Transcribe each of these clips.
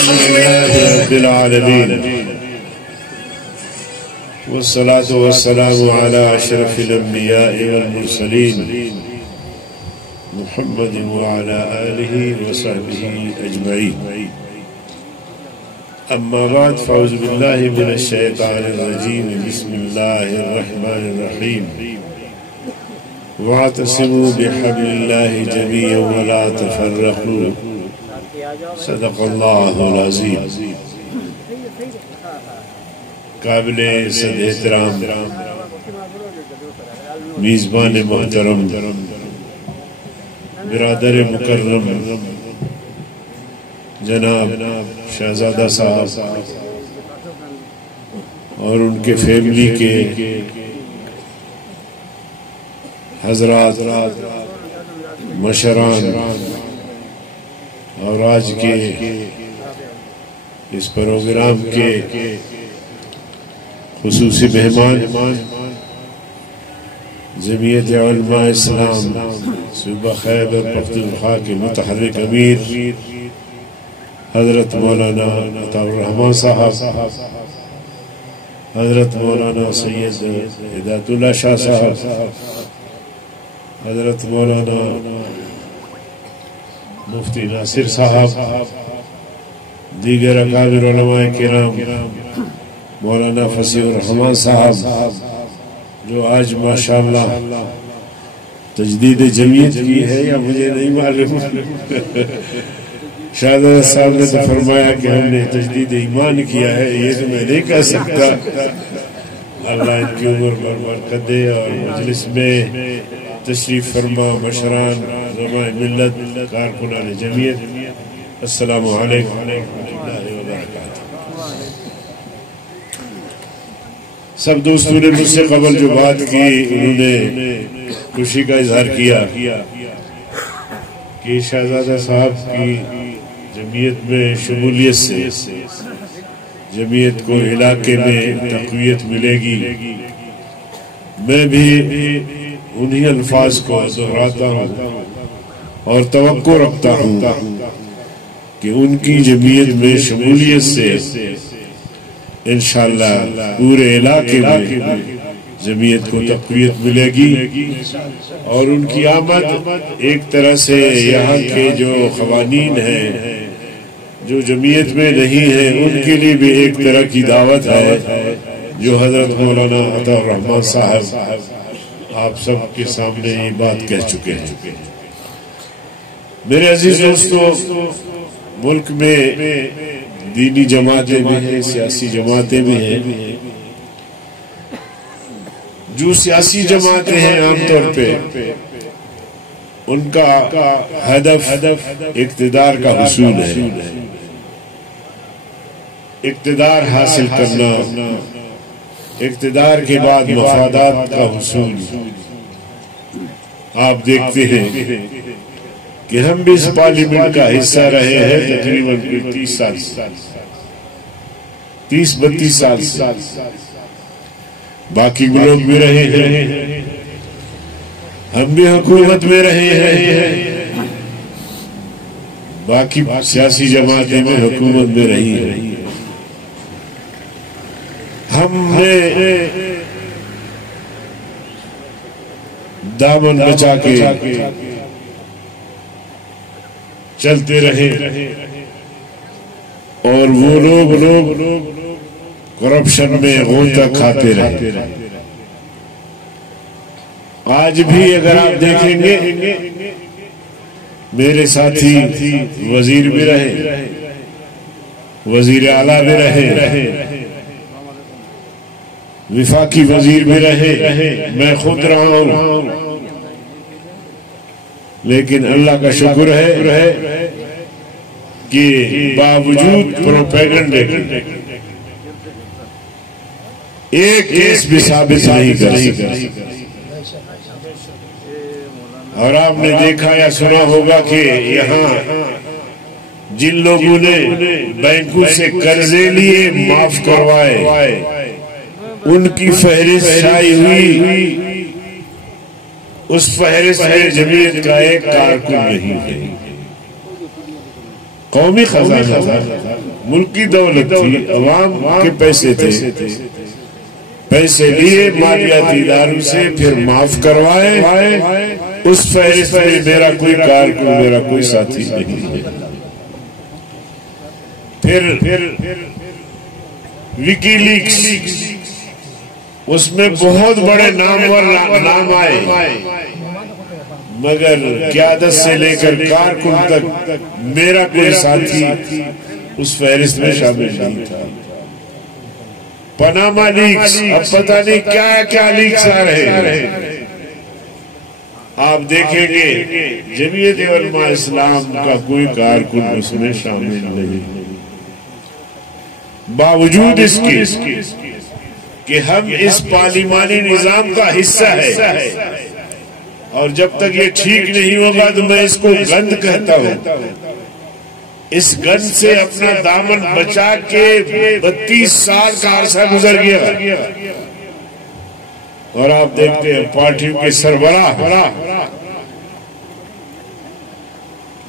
لله رب العالمين والصلاة والسلام على أشرف الأنبياء والمرسلين محمد وعلى آله وصحبه أجمعين. أما بعد فأعوذ بالله من الشيطان الرجيم. بسم الله الرحمن الرحيم. واعتصموا بحبل الله جميعا ولا تفرقوا. صدق الله العظيم. قابل صد احترام میزبان محترم برادر مکرم جناب شہزادہ صاحب اور ان کے فیملی کے حضرات مشران اور آج کے اس پروگرام کے خصوصی مہمان جمعیت علماء اسلام صوبہ خیبر پختونخوا کے متحرک امیر حضرت مولانا عطاء الرحمان صاحب، حضرت مولانا سید ہدایت اللہ شاہ صاحب، حضرت مولانا مفتی ناصر صاحب، دیگر اکابر علماء کرام، مولانا فصیح الرحمان صاحب جو آج ماشاءاللہ تجدید جمعیت کی ہے یا مجھے نہیں معلوم، شہزادہ صاحب نے تو فرمایا کہ ہم نے تجدید ایمان کیا ہے، یہ تو میں نہیں کہہ سکتا. اللہ ان کی عمر پر برکت دے اور مجلس میں تشریف فرما مشران علماء ملت کارکنان جمعیت، السلام علیکم ورحمۃ اللہ وبرکاتہ. سب دوستوں نے مجھ سے قبل جو بات کی انہوں نے خوشی کا اظہار کیا کہ شہزادہ صاحب کی جمعیت میں شمولیت سے جمعیت کو علاقے میں تقویت ملے گی. میں بھی انہی الفاظ کو دہراتا ہوں اور توقع رکھتا ہوں کہ ان کی جمعیت میں شمولیت سے انشاءاللہ پورے علاقے میں جمعیت کو تقویت ملے گی اور ان کی آمد ایک طرح سے یہاں کے جو قوانین ہیں جو جمعیت میں نہیں ہیں ان کے لیے بھی ایک طرح کی دعوت ہے جو حضرت مولانا عطاء الرحمان صاحب آپ سب کے سامنے یہ بات کہہ چکے ہیں. میرے عزیز دوستو، ملک میں دینی جماعتیں بھی ہیں، سیاسی جماعتیں بھی ہیں. جو سیاسی جماعتیں ہیں عام طور پہ ان کا ہدف اقتدار کا حصول ہے، اقتدار حاصل کرنا، اقتدار کے بعد مفادات کا حصول. آپ دیکھتے ہیں کہ ہم بھی اس پارلیمنٹ کا حصہ رہے ہیں تقریباً 30-32 سال سے. باقی لوگ بھی رہے ہیں، ہم بھی حکومت میں رہے ہیں، باقی سیاسی جماعتیں میں حکومت میں رہی ہیں. ہم نے دامن بچا کے چلتے رہے اور وہ لوگ کرپشن میں غوطہ کھاتے رہے. آج بھی اگر آپ دیکھیں گے میرے ساتھی وزیر بھی رہے، وزیر اعلیٰ بھی رہے، وفاقی وزیر بھی رہے، میں خود رہا ہوں. لیکن اللہ کا شکر ہے کہ باوجود پروپیگنڈے ایک کیس بھی ثابت نہیں کر. اور آپ نے دیکھا یا سنا ہوگا کہ یہاں جن لوگوں نے بینکوں سے قرضے لیے معاف کروائے ان کی فہرست شائع ہوئی، اس فہرست میں جمعیت کا ایک کارکن نہیں ہے. قومی خزانہ ملکی دولت تھی، عوام کے پیسے تھے، پیسے لیے مالیاتی اداروں سے، پھر معاف کروائے، اس فہرست میں میرا کوئی کارکن، میرا کوئی ساتھی نہیں ہے۔ پھر وکی لیکس، اس میں بہت بڑے نامور نام آئے، مگر قیادت سے لے کر کارکن تک میرا کوئی ساتھی اس فہرست میں شامل نہیں تھا۔ پاناما لیکس، اب پتہ نہیں کیا کیا لیکس آ رہے ہیں، آپ دیکھیں گے جمعیت علماء اسلام کا کوئی کارکن اس میں شامل نہیں، باوجود اس کے کہ ہم اس پارلیمانی نظام کا حصہ ہے، اور جب تک یہ ٹھیک نہیں ہوگا تو میں اس کو گند کہتا ہوں۔ اس گند سے اپنا دامن بچا کے 32 سال کا عرصہ گزر گیا، اور آپ دیکھتے ہیں پارٹیوں کے سربراہ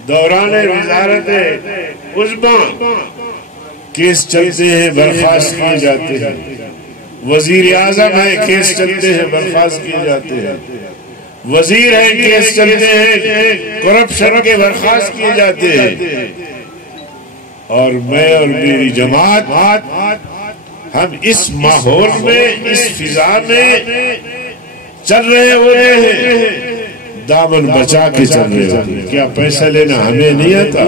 دوران وزارت عظمیٰ کیس چلتے ہیں، برخاست کیے جاتے ہیں، وزیر اعظم ہیں، کیس چلتے ہیں، برخاست کیے جاتے ہیں، وزیر ہیں، کیس چلتے ہیں، کرپشن کے برخاست کیے جاتے ہیں، اور میں اور میری جماعت ہم اس ماحول میں، اس فضا میں چل رہے ہوتے ہیں، دامن بچا کے چل رہے ہوتے ہیں۔ کیا پیسہ لینا ہمیں نہیں آتا؟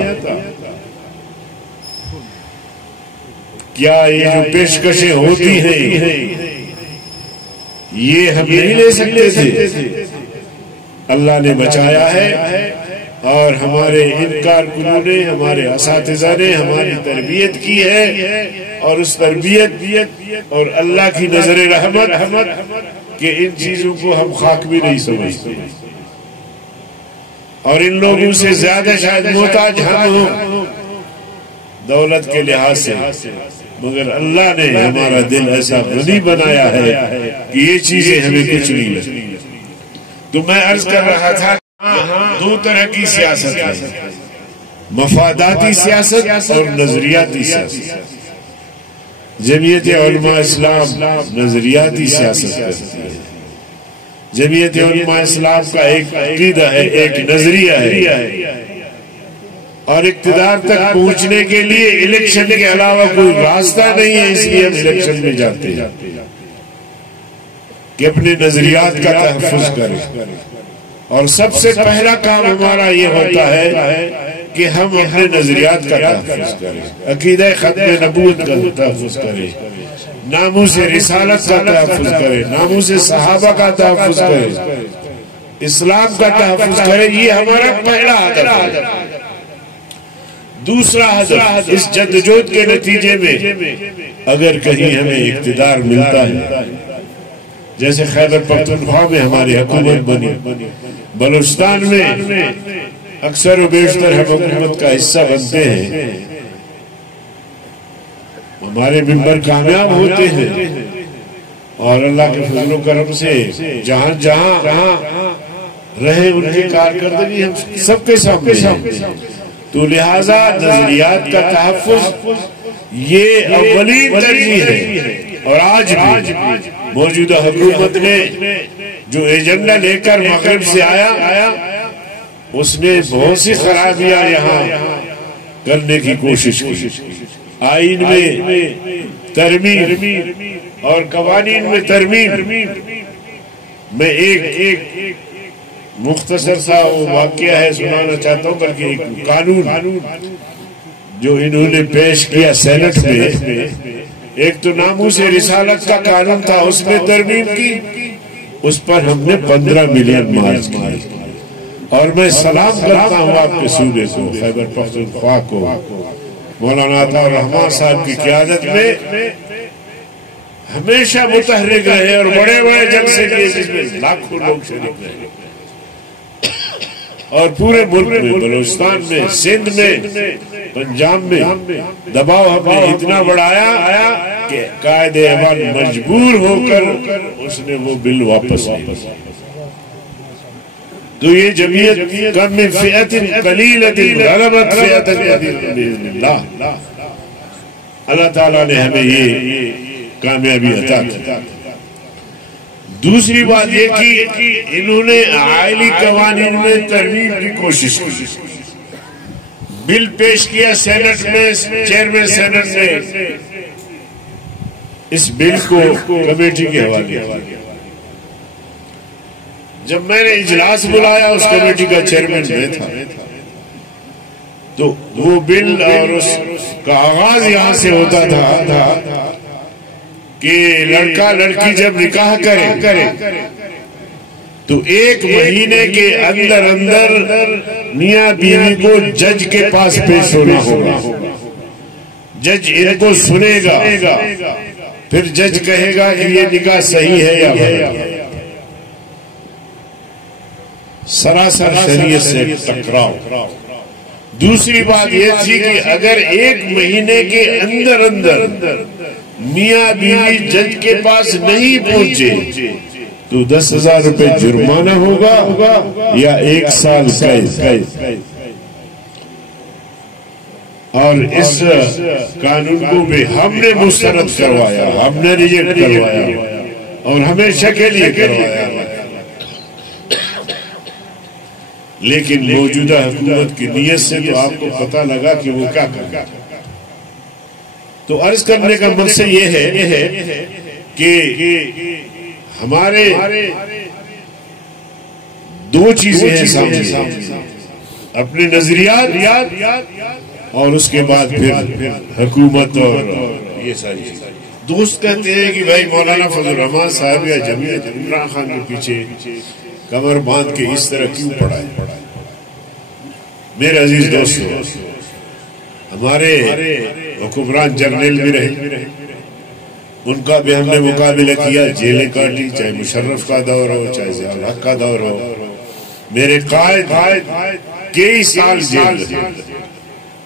کیا یہ جو پیشکشیں ہوتی ہیں یہ ہم نہیں لے سکتے تھے؟ اللہ نے بچایا ہے، اور ہمارے ان کارکنوں نے، ہمارے اساتذہ نے ہماری تربیت کی ہے، اور اس تربیت اور اللہ کی نظر رحمت کہ ان چیزوں کو ہم خاک بھی نہیں سمجھتے، اور ان لوگوں سے زیادہ شاید محتاج ہم ہوں دولت کے لحاظ سے، مگر اللہ نے ہمارا دل ایسا غنی بنایا ہے کہ یہ چیزیں ہمیں کچھ نہیں لگتی۔ تو میں عرض کر رہا تھا، دو طرح کی سیاست ہے، مفاداتی سیاست اور نظریاتی سیاست۔ جمعیت علماء اسلام نظریاتی سیاست کرتی ہے۔ جمعیت علماء اسلام کا ایک عقیدہ ہے، ایک نظریہ ہے، اور اقتدار تک پہنچنے کے لیے الیکشن کے علاوہ کوئی راستہ نہیں ہے، اس لیے ہم الیکشن میں جاتے ہیں کہ اپنے نظریات کا تحفظ کریں، اور سب سے پہلا کام ہمارا یہ ہوتا ہے کہ ہم اپنے نظریات کا تحفظ کریں، عقیدہ ختم نبوت کا تحفظ کریں، ناموس رسالت کا تحفظ کریں، ناموس صحابہ کا تحفظ کریں، اسلام کا تحفظ کریں۔ یہ ہمارا پہلا ہدف ہے۔ دوسرا ہدف، اس جدوجہد کے نتیجے میں اگر کہیں ہمیں اقتدار ملتا ہے، جیسے خیبر پختونخوا میں ہماری حکومت بنی، بلوچستان میں اکثر و بیشتر ہم حکومت کا حصہ بنتے ہیں، ہمارے ممبر کامیاب ہوتے ہیں، اور اللہ کے فضل و کرم سے جہاں جہاں رہے ان کی کارکردگی ہم سب کے سامنے ہے۔ تو لہذا نظریات کا تحفظ یہ اولین ترجیح ہے، اور آج بھی موجودہ حکومت نے جو ایجنڈا لے کر مغرب سے آیا، اس نے بہت سی خرابیاں یہاں کرنے کی کوشش کی۔ آئین میں ترمیم اور قوانین میں ترمیم۔ میں ایک مختصر سا واقعہ ہے سنانا چاہتا ہوں، بلکہ ایک قانون جو انہوں نے پیش کیا سینٹ میں، ایک تو ناموس رسالت کا قانون تھا، اس میں ترمیم کی، اس پر ہم نے 15 ملین مارچ کی، اور میں سلام کرتا ہوں آپ کے صوبے کو، خیبر پختونخوا کو، مولانا عطا الرحمان صاحب کی قیادت میں ہمیشہ متحرک رہے، اور بڑے بڑے جلسے کیے جس میں لاکھوں لوگ شریک رہے، اور پورے ملک میں، بلوچستان میں، سندھ میں، پنجاب میں دباؤ ہم نے اتنا بڑھایا کہ قائد اعوان مجبور ہو کر اس نے وہ بل واپس لیا۔ تو یہ جمعیت کم من فئۃ قلیلۃ غلبت فئۃ بإذن اللہ، اللہ تعالیٰ نے ہمیں یہ کامیابی عطا کی۔ دوسری بات یہ کہ انہوں نے آئلی قوانین میں ترمیم کی کوشش کی، بل پیش کیا سینٹ میں، چیئرمین سینٹ نے اس بل کو کمیٹی کے حوالے کیا۔ جب میں نے اجلاس بلایا اس کمیٹی کا چیئرمین میں تھا، تو وہ بل اور اس کا آغاز یہاں سے ہوتا تھا کہ لڑکا لڑکی جب نکاح کرے تو 1 مہینے کے اندر میاں بیوی کو جج کے پاس پیش ہونا ہوگا۔ جج ان کو سنے گا، پھر جج کہے گا کہ یہ نکاح صحیح ہے یا غلط۔ سراسر شریعت سے ٹکراؤ۔ دوسری بات یہ تھی کہ اگر 1 مہینے کے اندر میاں بیوی جج کے پاس نہیں پہنچے تو 10,000 روپے جرمانہ ہوگا یا 1 سال قید۔ اور اس قانون کو بھی ہم نے مسترد کروایا، ہم نے ریجیکٹ کروایا اور ہمیشہ کے لیے کروایا۔ لیکن موجودہ حکومت کی نیت سے تو آپ کو پتہ لگا کہ وہ کیا کرنا۔ تو عرض کرنے کا مقصد یہ ہے کہ ہمارے 2 چیزیں ہیں سامنے، اپنے نظریات اور اس کے بعد پھر حکومت اور یہ ساری چیزیں۔ دوست کہتے ہیں کہ بھائی مولانا فضل الرحمان صاحب یا جمعیت عمران خان کے پیچھے کمر باندھ کے اس طرح کیوں پڑا ہے؟ میرے عزیز دوستو، ہمارے حکمران جرنیل بھی رہے، ان کا بھی ہم نے مقابلہ کیا، جیلیں کاٹی، چاہے مشرف کا دور ہو چاہے ضیاء الحق کا دور ہو۔ میرے قائد کئی سال جیل رہے،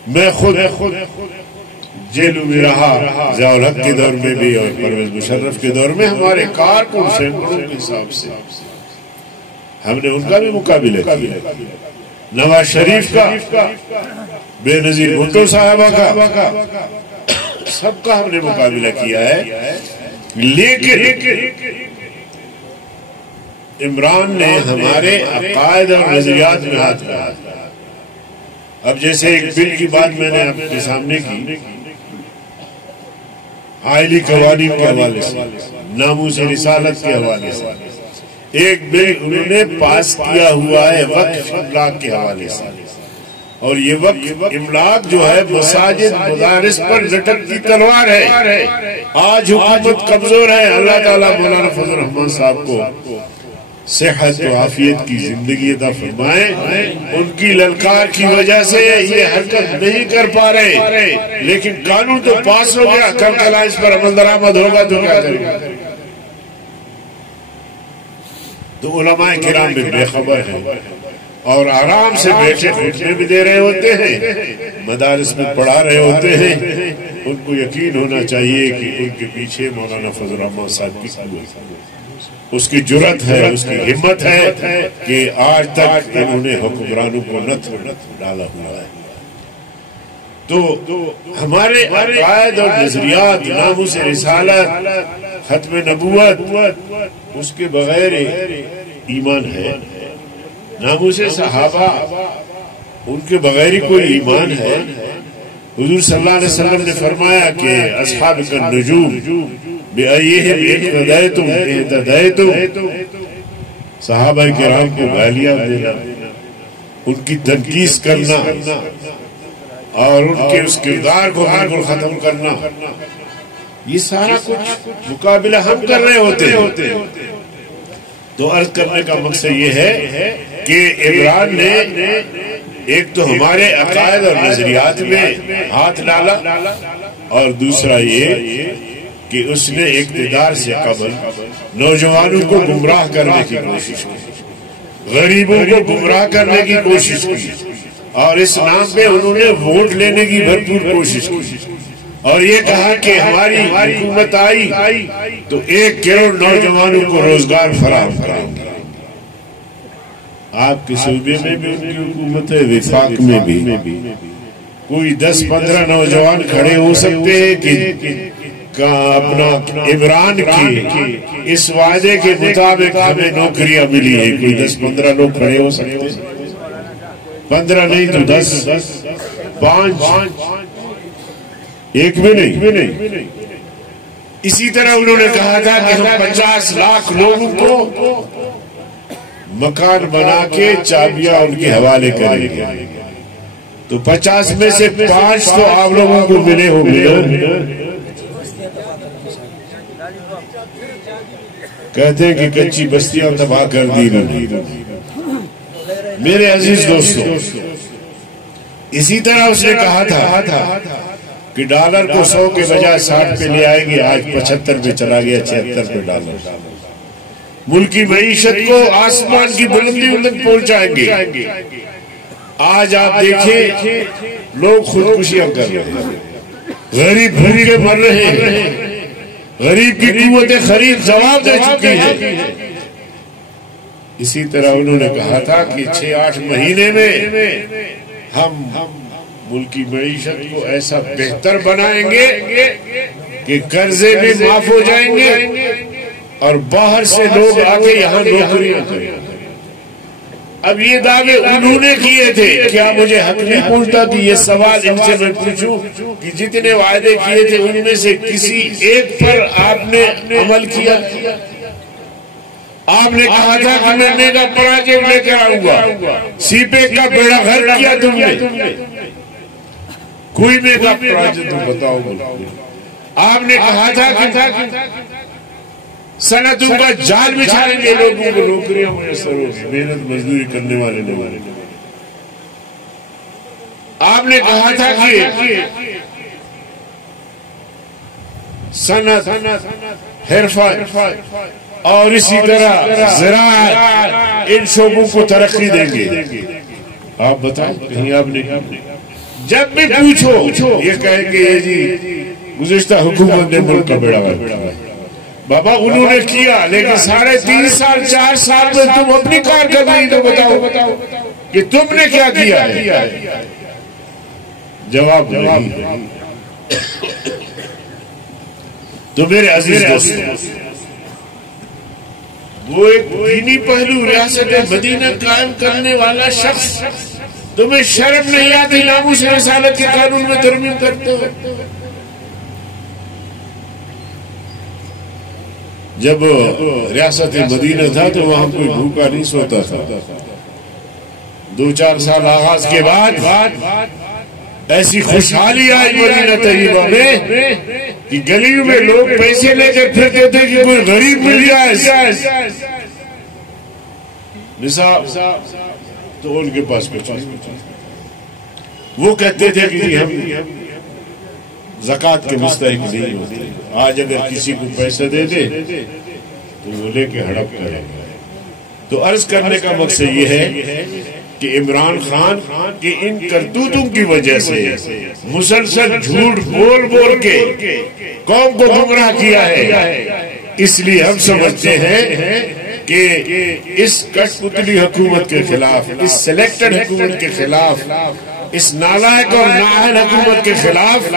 میں خود جیلوں میں رہا، ضیاء الحق کے دور میں بھی اور پرویز مشرف کے دور میں۔ ہمارے کارکن سینکڑوں کے حساب سے ہم نے ان کا بھی مقابلہ کیا، نواز شریف کا، بے نظیر بھٹو صاحبہ کا، سب کا ہم نے مقابلہ کیا ہے۔ لیکن عمران نے ہمارے عقائد اور نظریات میں ہاتھ ڈالا۔ اب جیسے ایک بل کی بات میں نے آپ کے سامنے کی، آئلی قوانین کے حوالے سے، ناموس رسالت کے حوالے سے، ایک بل انہوں نے پاس کیا ہوا ہے وقف املاک کے حوالے سے، اور یہ وقف املاک جو ہے مساجد مدارس پر لٹکتی تلوار ہے۔ آج حکومت کمزور ہے، اللہ تعالیٰ مولانا فضل الرحمان صاحب کو صحت و عافیت کی زندگی عطا فرمائے۔ ان کی للکار کی وجہ سے یہ حرکت نہیں کر پا رہے، لیکن قانون تو پاس ہو گیا، کل اس پر عمل درآمد ہوگا تو کیا کریں گے؟ تو علماء کرام بھی بے خبر ہیں اور آرام سے بیٹھے اٹھنے بھی دے رہے ہوتے ہیں، مدارس میں پڑھا رہے ہوتے ہیں۔ ان کو یقین ہونا چاہیے کہ ان کے پیچھے مولانا فضل الرحمان صاحب کی قوت، اس کی جرأت ہے، اس کی ہمت ہے کہ آج تک انہوں نے حکمرانوں کو نت ڈالا ہوا ہے۔ تو ہمارے عقائد اور نظریات، ناموس رسالت، ختم نبوت، اس کے بغیر ایمان ہے؟ ناموس صحابہ، ان کے بغیر ہی کوئی ایمان ہے؟ حضور صلی اللہ علیہ وسلم نے فرمایا کہ اصحاب کا نجوم بِأَيِّهِمْ اقتدیتم اہتدیتم، صحابہ کرام کو گالیاں دینا، ان کی تنقیص کرنا اور ان کے اس کردار کو بالکل ختم کرنا، یہ سارا کچھ مقابلہ ہم کر رہے ہوتے ہیں۔ تو عرض کرنے کا مقصد یہ ہے کہ عمران نے ایک تو ہمارے عقائد اور نظریات میں ہاتھ ڈالا، اور دوسرا یہ کہ اس نے اقتدار سے قبل نوجوانوں کو گمراہ کرنے کی کوشش کی، غریبوں کو گمراہ کرنے کی کوشش کی، اور اس نام پہ انہوں نے ووٹ لینے کی بھرپور کوشش کی، اور یہ کہا کہ ہماری حکومت آئی تو 1 کروڑ نوجوانوں کو روزگار فراہم کریں گے۔ آپ کے صوبے میں بھی ان کی حکومت ہے، وفاق میں بھی، کوئی 10-15 نوجوان کھڑے ہو سکتے ہیں کہ اپنا عمران کی اس وعدے کے مطابق ہمیں نوکریاں ملی ہیں. کوئی 10-15 لوگ کھڑے ہو سکتے ہیں؟ 15 نہیں تو 10، 5، ایک بھی نہیں. اسی طرح انہوں نے کہا تھا کہ ہم 50 لاکھ لوگوں کو مکان بنا کے چابیاں ان کے حوالے کریں گے. تو 50 میں سے 5 تو آپ لوگوں کو ملے ہوں گے. کہتے ہیں کہ کچی بستیاں تباہ کر دی گئی. میرے عزیز دوستو، اسی طرح اس نے کہا تھا کہ ڈالر کو 100 کے بجائے 60 پہ لے آئیں گے. آج 75 پہ چلا گیا، 76 پہ ڈالر. ملکی معیشت کو آسمان کی بلندیوں تک پہنچائیں گے. آج آپ دیکھیں لوگ خودکشیاں کر رہے ہیں، غریب بھوکے مر رہے ہیں، غریب کی قوت خرید جواب دے چکی ہے. اسی طرح انہوں نے کہا تھا کہ 6-8 مہینے میں ہم ملکی معیشت کو ایسا بہتر بنائیں گے کہ قرضے بھی معاف ہو جائیں گے اور باہر سے لوگ آ کے یہاں نوکریاں کریں. اب یہ دعوے انہوں نے کیے تھے. کیا مجھے حق نہیں پہنچتا کہ یہ سوال ان سے میں پوچھوں کہ جتنے وعدے کیے تھے ان میں سے کسی ایک پر آپ نے عمل کیا؟ آپ نے کہا تھا کہ میں میگا پروجیکٹ لے کر آؤں گا، سی پیک کا بیڑا غرق کیا تم نے؟ کوئی میگا پروجیکٹ تو بتاؤ. آپ نے کہا تھا کہ صنعتوں کا جال بچھائیں گے، لوگوں کو نوکریاں میسر ہوگی، محنت مزدوری کرنے والے لوگ. آپ نے کہا تھا کہ صنعت، حرفہ اور اسی طرح زراعت، ان شعبوں کو ترقی دیں گے. آپ بتائیں کہیں آپ نے؟ جب بھی پوچھو یہ کہیں گے یہ جی گزشتہ حکومت نے ملک کا بیڑا غرق کیا. بابا انہوں نے کیا، لیکن 3.5 سال 4 سال میں تم اپنی کارکردگی تو بتاؤ کہ تم نے کیا کیا ہے. جواب نہیں. تو میرے عزیز دوست، وہ ایک دینی پہلو ریاست مدینہ قائم کرنے والا شخص، تمہیں شرم نہیں آتی ناموس رسالت کے قانون میں ترمیم کرتے ہو؟ جب ریاست مدینہ تھا تو وہاں کوئی بھوکا نہیں سوتا تھا. 2-4 سال آغاز کے بعد ایسی خوشحالی آئی مدینہ طیبہ میں کہ گلیوں میں لوگ پیسے لے کر پھرتے تھے کہ کوئی غریب مل جائے نصاب تو ان کے پاس کچھ. وہ کہتے تھے کہ ہم زکوٰۃ کے مستحق نہیں ہوتے. آج اگر کسی کو پیسے دے دے تو وہ لے کے ہڑپ کرے. تو عرض کرنے کا مقصد یہ ہے کہ عمران خان کی ان کرتوتوں کی وجہ سے مسلسل جھوٹ بول کے قوم کو گمراہ کیا ہے. اس لیے ہم سمجھتے ہیں کہ اس کٹ پتلی حکومت کے خلاف، اس سلیکٹڈ حکومت کے خلاف، اس نالائق اور نااہل حکومت کے خلاف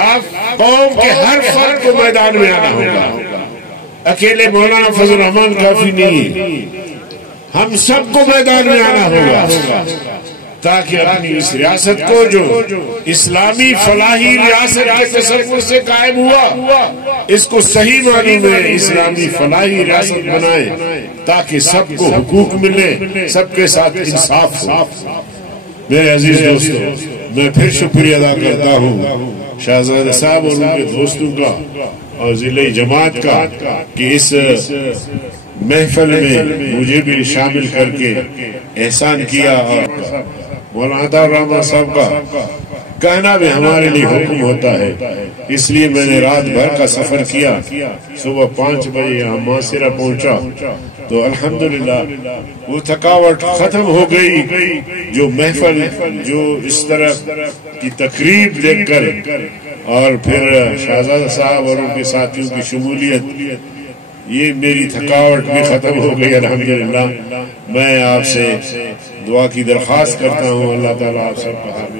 قوم کے ہر فرد کو میدان میں آنا ہوگا. اکیلے مولانا فضل الرحمان کافی نہیں، ہم سب کو میدان میں آنا ہوگا تاکہ اپنی اس ریاست کو جو اسلامی فلاحی ریاست کے تصور سے قائم ہوا، اس کو صحیح معنی میں اسلامی فلاحی ریاست بنائے تاکہ سب کو حقوق ملے، سب کے ساتھ انصاف ہو. میرے عزیز دوستو، میں پھر شکریہ ادا کرتا ہوں شہزادہ صاحب اور ان کے دوستوں کا اور ضلع جماعت کا کہ اس محفل میں مجھے بھی شامل کر کے احسان کیا. اور مولانا عطا الرحمن صاحب کا کہنا بھی ہمارے لیے حکم ہوتا ہے، اس لیے میں نے رات بھر کا سفر کیا. صبح 5 بجے یہاں ماسرہ پہنچا تو الحمدللہ وہ تھکاوٹ ختم ہو گئی. جو محفل، جو اس طرح کی تقریب دیکھ کر اور پھر شہزادہ صاحب اور ان کے ساتھیوں کی شمولیت، یہ میری تھکاوٹ بھی ختم ہو گئی الحمدللہ. میں آپ سے دعا کی درخواست کرتا ہوں، اللہ تعالیٰ آپ سب کا حامی